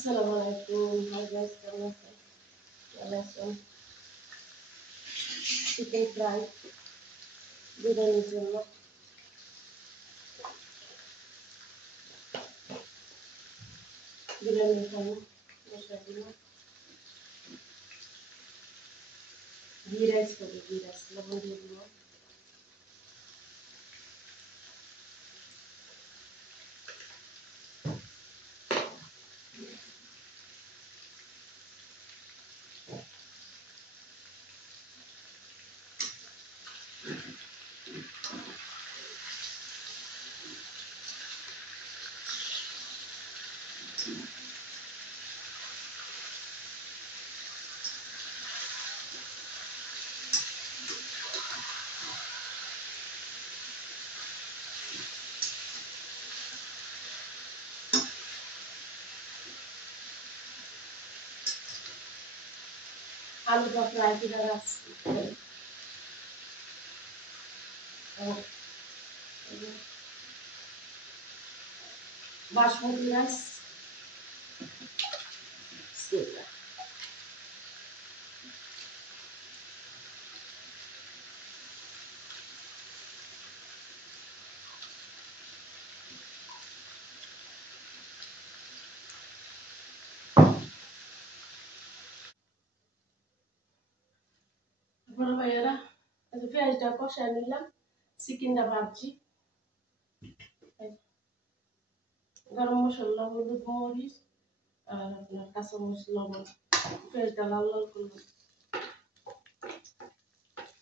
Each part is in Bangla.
আসসালামু আলাইকুম। হাই গাইস, কেমন আছেন? চলে আসুন চিকেন ফ্রাই বিরিয়ানির জন্য। বিরিয়ানি এখানে মশলাগুলো ঘি রাইস হবে, ঘি রাইস লবণ দিয়ে দিব। আলুটা ফ্রাই করে রাখছি। বাসমতি রাইস বড় ভাইয়ারা পেঁয়াজটা কষায় নিলাম, চিকেনটা ভাজছি। গরম মশলা, হলুদ, মরিচ আর আপনার কাঁচামরিচ, লবণ, পেঁয়াজটা লাল লাল করব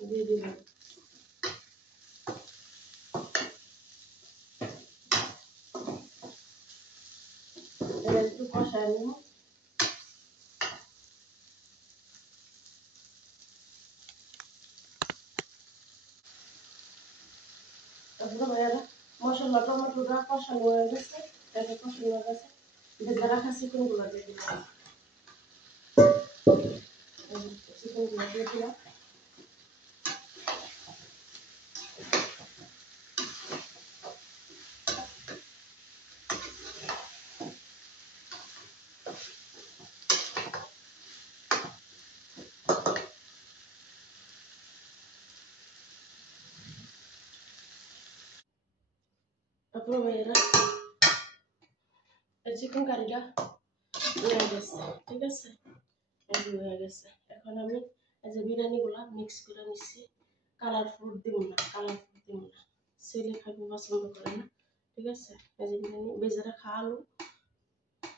দিয়ে দিব। এটা একটু কষায় নিব। তারপরে ভাইয়ারা মশলা টমেটোটা কষানো হয়ে গেছে, এটা কষানো হয়ে গেছে, ভেজে রাখা চিকেনগুলো দিয়ে দিলাম। চিকেনগুলো দিয়ে দিলাম। তারপরে ভাইয়ারা চিকেন কারিটা হয়ে গেছে, ঠিক আছে, হয়ে গেছে। এখন আমি এই যে বিরিয়ানিগুলা মিক্স করে নিচ্ছি। কালারফুল দিব না, কালারফুল দিব না, ছেলে খাবে পছন্দ করে না, ঠিক আছে। এই যে বিরিয়ানি ভেজে রাখা আলু,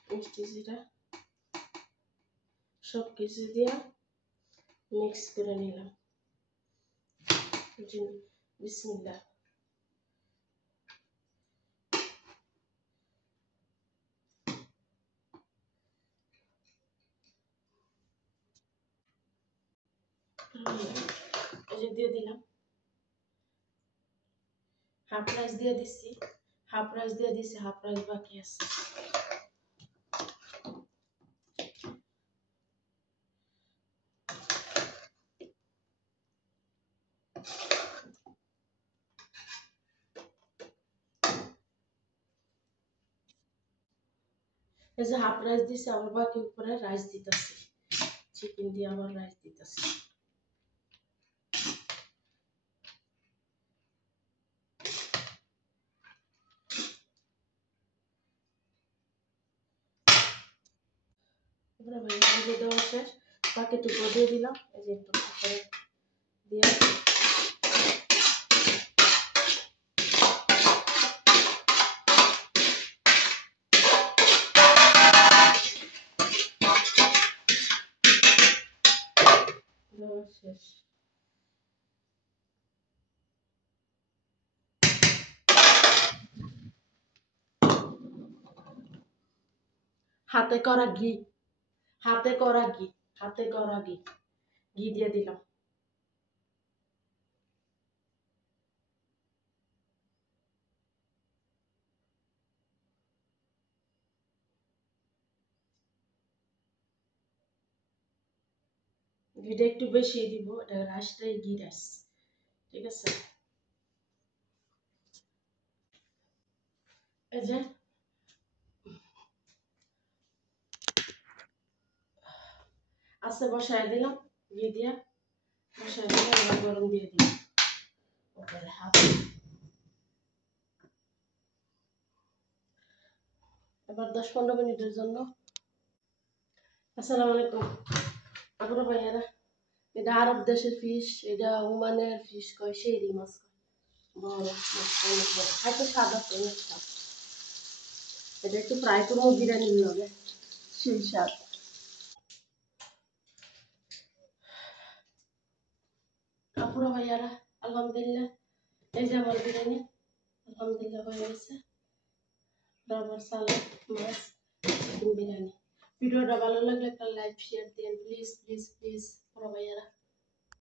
মিষ্টি জিরা সব কিছু দিয়ে মিক্স করে নিলাম। বিসমিল্লাহ। এই যে দিয়ে দিলাম, হাফ রাইস দিয়ে দিচ্ছি, হাফ রাইস দিয়ে দিচ্ছি, হাফ রাইস বাকি আছে। এই যে হাফ রাইস দিচ্ছি, আবার বাকি উপরে রাইস দিতেছি, চিকেন দিয়ে আবার রাইস দিতেছি। ভেজে দেওয়া শেষ, বাকিটুকু দিয়ে দিলাম। এই যে একটু উপরে দিয়ে দেওয়া শেষ। হাতে করা ঘি, হাতে করা ঘি, হাতে করা ঘি, ঘি দিয়ে দিলাম। ঘিটা একটু বেশি দিব, এটা রাইসটাই ঘি রাইস, ঠিক আছে। এই যে আস্তে বসায় দিলাম, ঘি দিয়া বসায় দিলাম, এবার গরম দিয়ে দিলাম উপরে হাফ। এবার 10-15 মিনিটের জন্য। আসসালামু আলাইকুম আপুরা ভাইয়ারা, এটা আরব দেশের ফিশ, এটা ওমানের ফিশ কয়, শেরি মাছ কয়, বড় মাছ, অনেক বড়, খাইতে স্বাদ আছে, অনেক স্বাদ। এটা একটু ফ্রাই করবো বিরিয়ানির লগে, সেই স্বাদ। আপুরা ভাইয়ারা আলহামদুলিল্লাহ, এই যে আমার বিরিয়ানি আলহামদুলিল্লাহ হয়ে গেছে। রাবার সালাদ, মাছ, চিকেন বিরিয়ানি। ভিডিওটা ভালো লাগলে একটা লাইক শেয়ার দিন প্লিজ প্লিজ প্লিজ আপুরা ভাইয়ারা।